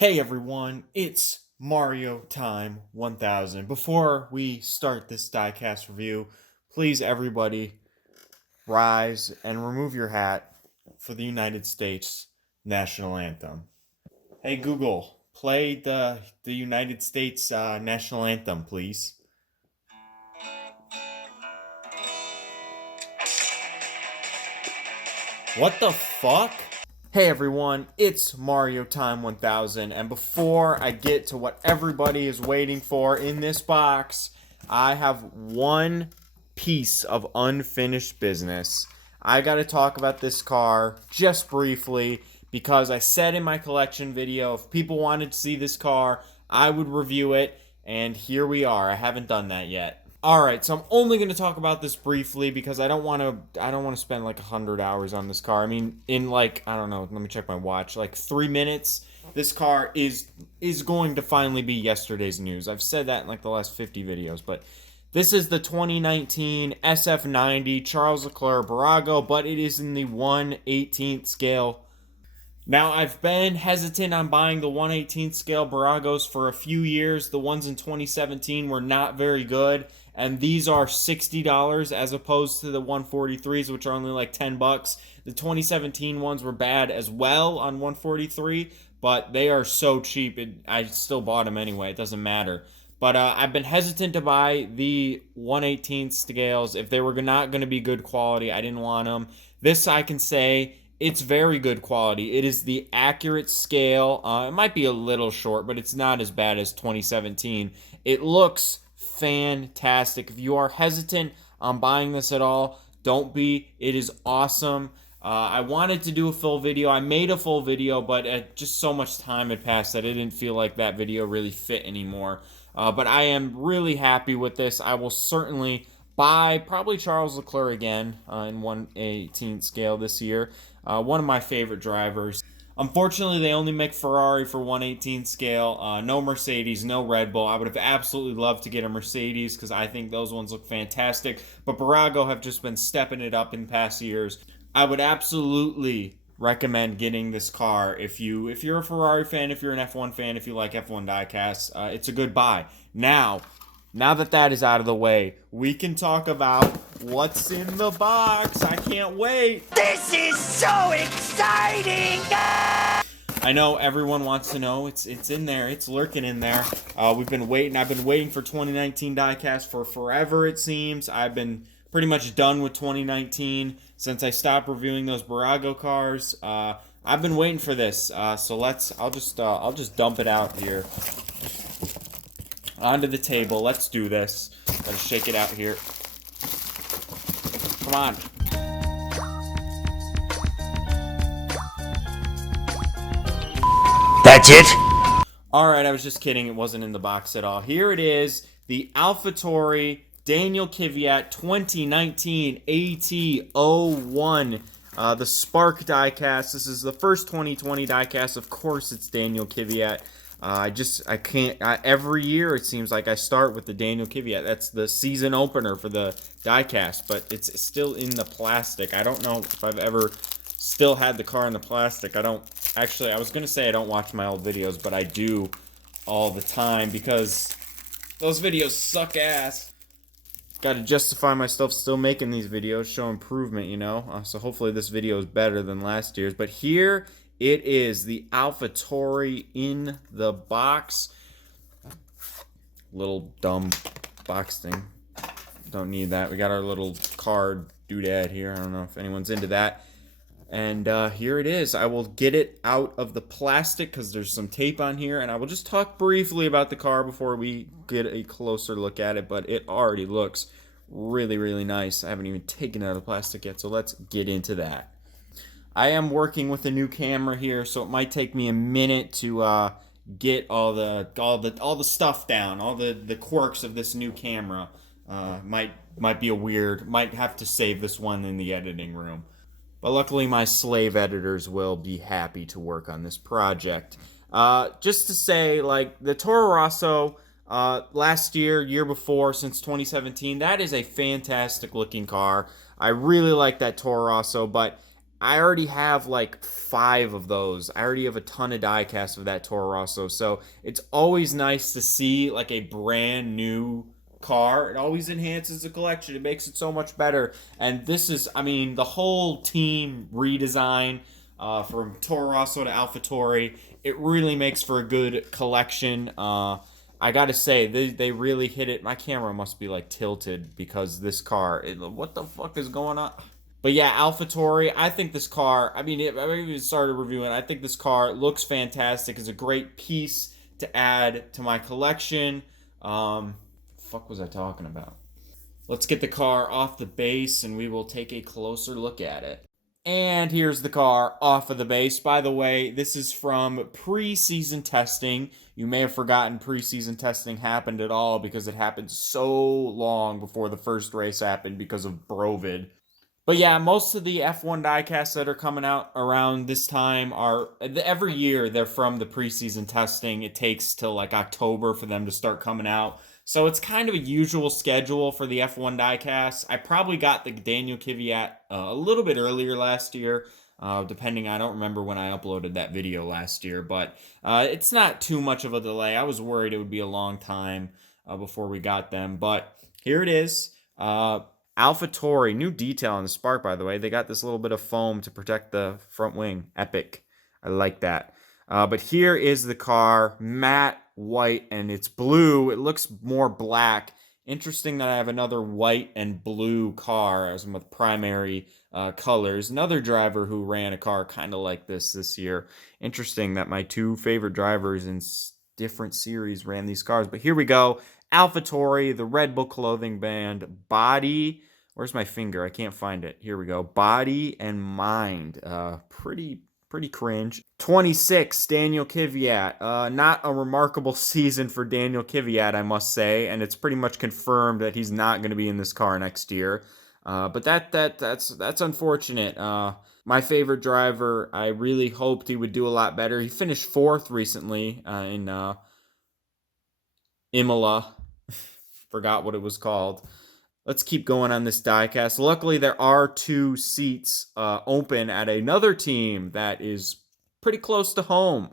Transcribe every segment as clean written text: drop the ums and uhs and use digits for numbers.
Hey everyone, it's Mario Time 1000. Before we start this diecast review, please everybody rise and remove your hat for the United States national anthem. Hey Google, play the United States national anthem, please. What the fuck? Hey everyone, it's Mario Time 1000, and before I get to what everybody is waiting for in this box, I have one piece of unfinished business. I gotta talk about this car just briefly because I said in my collection video if people wanted to see this car, I would review it, and here we are. I haven't done that yet. All right, so I'm only going to talk about this briefly because I don't want to spend like 100 hours on this car. I mean, in like, I don't know, let me check my watch. Like 3 minutes, this car is going to finally be yesterday's news. I've said that in like the last 50 videos, but this is the 2019 SF90 Charles Leclerc Barago, but it is in the 1/18th scale. Now, I've been hesitant on buying the 1/18th scale Baragos for a few years. The ones in 2017 were not very good, and these are $60 as opposed to the 143s, which are only like $10. The 2017 ones were bad as well on 143, but they are so cheap, I still bought them anyway. It doesn't matter. But I've been hesitant to buy the 1/18th scales. If they were not going to be good quality, I didn't want them. This, I can say, it's very good quality. It is the accurate scale. It might be a little short, but it's not as bad as 2017. It looks fantastic. If you are hesitant on buying this at all, don't be. It is awesome. I wanted to do a full video. I made a full video, but just so much time had passed that I didn't feel like that video really fit anymore. But I am really happy with this. I will certainly buy probably Charles Leclerc again in 1/18th scale this year. One of my favorite drivers. Unfortunately, they only make Ferrari for 1/18th scale. No Mercedes, no Red Bull. I would have absolutely loved to get a Mercedes because I think those ones look fantastic. But Barago have just been stepping it up in past years. I would absolutely recommend getting this car if you're a Ferrari fan, if you're an F1 fan, if you like F1 diecasts. It's a good buy. Now that is out of the way, we can talk about what's in the box. I can't wait. This is so exciting! I know everyone wants to know. It's in there. It's lurking in there. We've been waiting. I've been waiting for 2019 diecast for forever, it seems. I've been pretty much done with 2019 since I stopped reviewing those Barago cars. I've been waiting for this. So I'll just dump it out here onto the table. Let's do this. Gotta shake it out here. Come on. That's it? Alright, I was just kidding. It wasn't in the box at all. Here it is. The AlphaTauri Daniil Kvyat 2019 AT01. The Spark diecast. This is the first 2020 diecast. Of course, it's Daniil Kvyat. I can't, every year it seems like I start with the Daniil Kvyat. That's the season opener for the diecast, but it's still in the plastic. I don't know if I've ever still had the car in the plastic. I was going to say I don't watch my old videos, but I do all the time because those videos suck ass. Got to justify myself still making these videos, show improvement, you know. So hopefully this video is better than last year's, but here it is, the AlphaTauri in the box. Little dumb box thing. Don't need that. We got our little card doodad here. I don't know if anyone's into that. And here it is. I will get it out of the plastic because there's some tape on here. And I will just talk briefly about the car before we get a closer look at it. But it already looks really, really nice. I haven't even taken it out of the plastic yet. So let's get into that. I am working with a new camera here, so it might take me a minute to get all the stuff down, all the quirks of this new camera. Might have to save this one in the editing room. But luckily my slave editors will be happy to work on this project. Just to say, like, the Toro Rosso last year before, since 2017, that is a fantastic looking car. I really like that Toro Rosso, but I already have like 5 of those. I already have a ton of diecast of that Toro Rosso. So it's always nice to see like a brand new car. It always enhances the collection. It makes it so much better. And this is, I mean, the whole team redesign from Toro Rosso to AlphaTauri. It really makes for a good collection. I gotta say, they really hit it. My camera must be like tilted because this car. What the fuck is going on? But yeah, AlphaTauri, I think this car, I mean, I even started reviewing. I think this car looks fantastic. It's a great piece to add to my collection. Fuck was I talking about? Let's get the car off the base and we will take a closer look at it. And here's the car off of the base. By the way, this is from preseason testing. You may have forgotten preseason testing happened at all because it happened so long before the first race happened because of Brovid. But yeah, most of the F1 diecasts that are coming out around this time are every year they're from the preseason testing. It takes till like October for them to start coming out. So it's kind of a usual schedule for the F1 diecasts. I probably got the Daniil Kvyat a little bit earlier last year, depending. I don't remember when I uploaded that video last year, but it's not too much of a delay. I was worried it would be a long time before we got them, but here it is. AlphaTauri, new detail on the Spark, by the way. They got this little bit of foam to protect the front wing. Epic. I like that. But here is the car, matte white, and it's blue. It looks more black. Interesting that I have another white and blue car as with primary colors. Another driver who ran a car kind of like this year. Interesting that my 2 favorite drivers in different series ran these cars. But here we go. AlphaTauri, the Red Bull clothing band, body. Where's my finger? I can't find it. Here we go. Body and mind. Pretty cringe. 26, Daniil Kvyat. Not a remarkable season for Daniil Kvyat, I must say, and it's pretty much confirmed that he's not going to be in this car next year. But that's unfortunate. My favorite driver, I really hoped he would do a lot better. He finished 4th recently in Imola. Forgot what it was called. Let's keep going on this diecast. Luckily, there are 2 seats open at another team that is pretty close to home.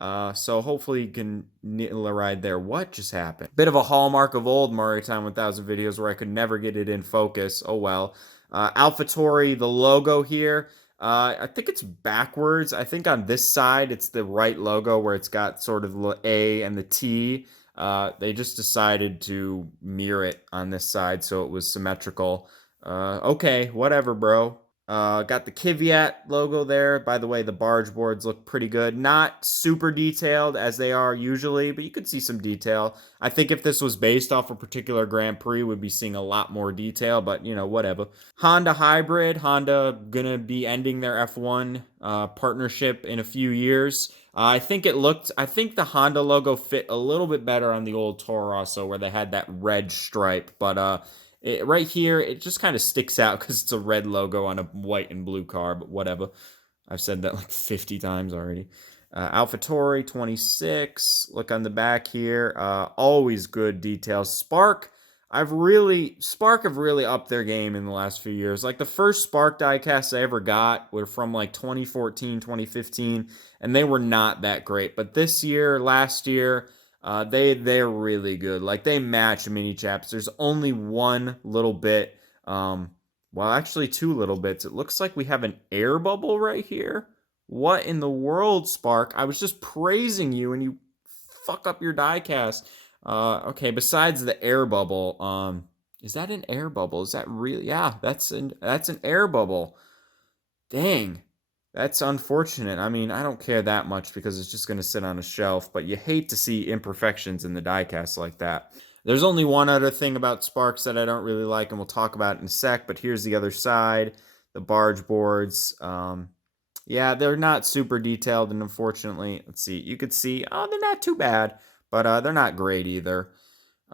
So hopefully you can nail a ride there. What just happened? Bit of a hallmark of old Mario Time 1000 videos where I could never get it in focus. Oh well. AlphaTauri, the logo here. I think it's backwards. I think on this side, it's the right logo where it's got sort of the A and the T. They just decided to mirror it on this side so it was symmetrical. Okay, whatever, bro. Got the Kvyat logo there. By the way, the barge boards look pretty good. Not super detailed as they are usually, but you could see some detail. I think if this was based off a particular Grand Prix, we'd be seeing a lot more detail, but you know, whatever. Honda Hybrid. Honda gonna be ending their F1 partnership in a few years. I think the Honda logo fit a little bit better on the old Toro Rosso where they had that red stripe, but right here, it just kind of sticks out because it's a red logo on a white and blue car, but whatever. I've said that like 50 times already. AlphaTauri 26. Look on the back here. Always good details. Spark have really upped their game in the last few years. Like the first Spark diecasts I ever got were from like 2014, 2015, and they were not that great. But this year, last year, they're really good. Like they match mini chaps. There's only one little bit. Well, actually 2 little bits. It looks like we have an air bubble right here. What in the world, Spark? I was just praising you and you fuck up your diecast. Okay, besides the air bubble, is that an air bubble? Is that real? Yeah, that's an air bubble. Dang. That's unfortunate. I mean, I don't care that much because it's just going to sit on a shelf, but you hate to see imperfections in the diecast like that. There's only one other thing about Sparks that I don't really like, and we'll talk about it in a sec, but here's the other side, the barge boards. Yeah, they're not super detailed, and unfortunately, let's see, you could see, oh, they're not too bad, but they're not great either.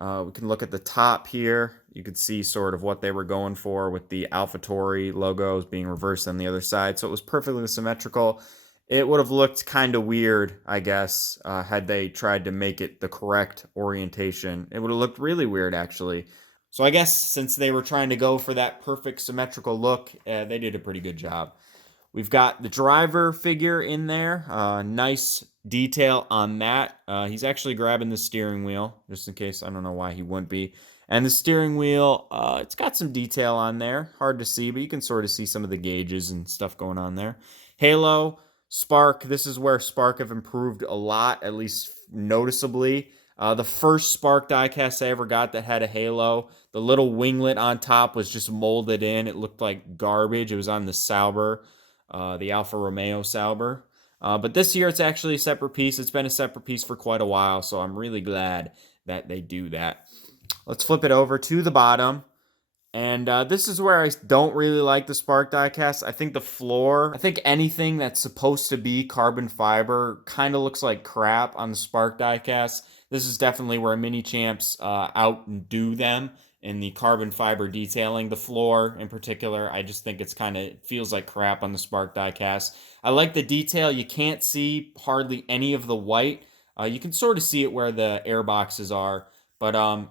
We can look at the top here. You could see sort of what they were going for with the AlphaTauri logos being reversed on the other side. So it was perfectly symmetrical. It would have looked kind of weird, I guess, had they tried to make it the correct orientation. It would have looked really weird, actually. So I guess since they were trying to go for that perfect symmetrical look, they did a pretty good job. We've got the driver figure in there. Nice detail on that. He's actually grabbing the steering wheel, just in case. I don't know why he wouldn't be. And the steering wheel, it's got some detail on there. Hard to see, but you can sort of see some of the gauges and stuff going on there. Halo, Spark. This is where Spark have improved a lot, at least noticeably. The first Spark diecast I ever got that had a halo, the little winglet on top was just molded in. It looked like garbage. It was on the Sauber, the Alfa Romeo Sauber. But this year it's actually a separate piece. It's been a separate piece for quite a while, so I'm really glad that they do that. Let's flip it over to the bottom. And this is where I don't really like the Spark diecast. I think the floor, I think anything that's supposed to be carbon fiber kind of looks like crap on the Spark diecast. This is definitely where Mini Champs outdo them in the carbon fiber detailing. The floor in particular, I just think it's kind of feels like crap on the Spark diecast. I like the detail. You can't see hardly any of the white. You can sort of see it where the air boxes are, but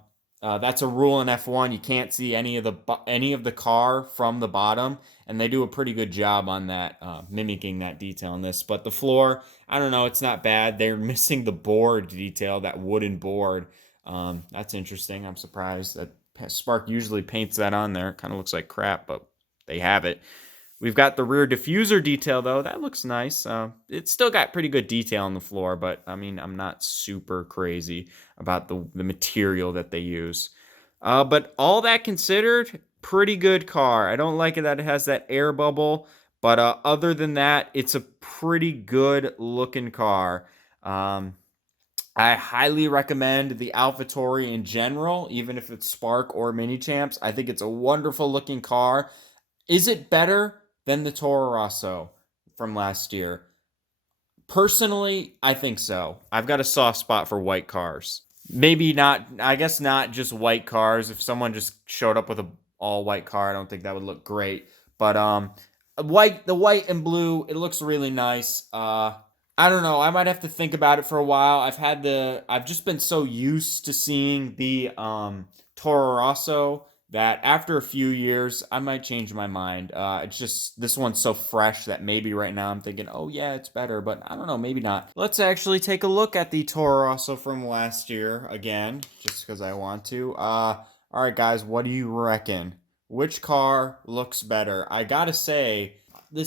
that's a rule in F1. You can't see any of the car from the bottom, and they do a pretty good job on that, mimicking that detail in this. But the floor, I don't know, it's not bad. They're missing the board detail, that wooden board. That's interesting. I'm surprised that Spark usually paints that on there. It kind of looks like crap, but they have it. We've got the rear diffuser detail, though. That looks nice. It's still got pretty good detail on the floor, but, I mean, I'm not super crazy about the material that they use. But all that considered, pretty good car. I don't like it that it has that air bubble, but other than that, it's a pretty good-looking car. I highly recommend the AlphaTauri in general, even if it's Spark or Mini Champs. I think it's a wonderful-looking car. Is it better than the Toro Rosso from last year? Personally, I think so. I've got a soft spot for white cars. Maybe not, I guess not just white cars. If someone just showed up with a all white car, I don't think that would look great. But the white and blue, it looks really nice. I don't know. I might have to think about it for a while. I've just been so used to seeing the Toro Rosso that after a few years, I might change my mind. It's just, this one's so fresh that maybe right now I'm thinking, oh yeah, it's better, but I don't know, maybe not. Let's actually take a look at the Toro Rosso from last year again, just because I want to. All right, guys, what do you reckon? Which car looks better? I gotta say, the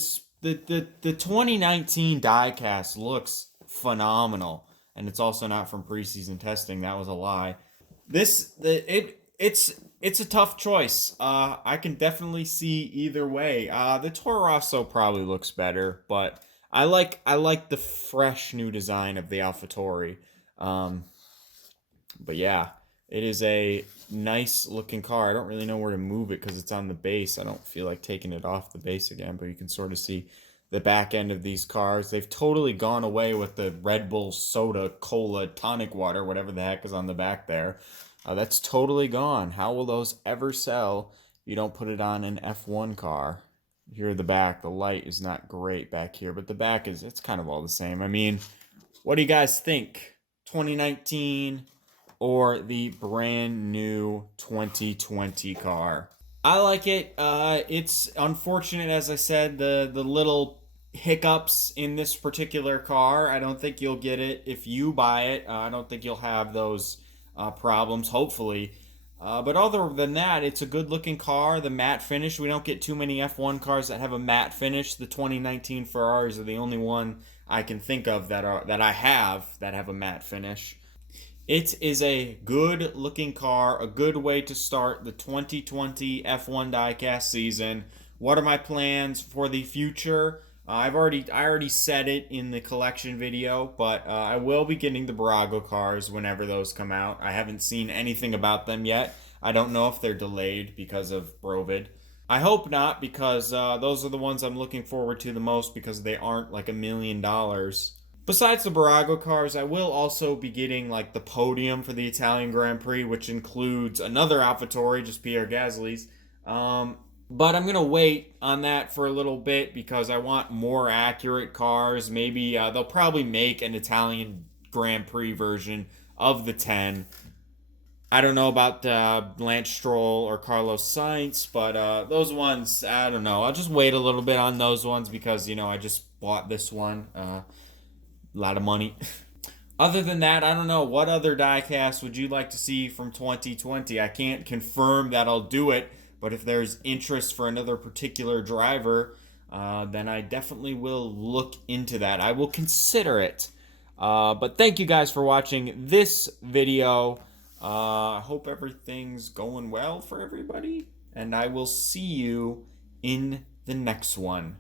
2019 diecast looks phenomenal, and it's also not from preseason testing. That was a lie. It's a tough choice. I can definitely see either way. The Toro Rosso probably looks better, but I like the fresh new design of the AlphaTauri. But yeah, it is a nice looking car. I don't really know where to move it because it's on the base. I don't feel like taking it off the base again, but you can sort of see the back end of these cars. They've totally gone away with the Red Bull soda, cola, tonic water, whatever the heck is on the back there. That's totally gone. How will those ever sell if you don't put it on an F1 car? Here the back, the light is not great back here, but the back it's kind of all the same. I mean, what do you guys think? 2019 or the brand new 2020 car? I like it. It's unfortunate, as I said, the little hiccups in this particular car. I don't think you'll get it if you buy it. I don't think you'll have those problems, hopefully. But other than that, it's a good-looking car. The matte finish, we don't get too many F1 cars that have a matte finish. The 2019 Ferraris are the only one I can think of that I have that have a matte finish. It is a good-looking car, a good way to start the 2020 F1 diecast season. What are my plans for the future? I already said it in the collection video, but I will be getting the Barago cars whenever those come out. I haven't seen anything about them yet. I don't know if they're delayed because of Brovid. I hope not, because those are the ones I'm looking forward to the most because they aren't like $1 million. Besides the Barago cars, I will also be getting like the podium for the Italian Grand Prix, which includes another AlphaTauri, just Pierre Gasly's. But I'm going to wait on that for a little bit because I want more accurate cars. Maybe they'll probably make an Italian Grand Prix version of the 10. I don't know about Lance Stroll or Carlos Sainz, but those ones, I don't know. I'll just wait a little bit on those ones because, I just bought this one. A lot of money. Other than that, I don't know. What other diecast would you like to see from 2020? I can't confirm that I'll do it, but if there's interest for another particular driver, then I definitely will look into that. I will consider it. But thank you guys for watching this video. I hope everything's going well for everybody, and I will see you in the next one.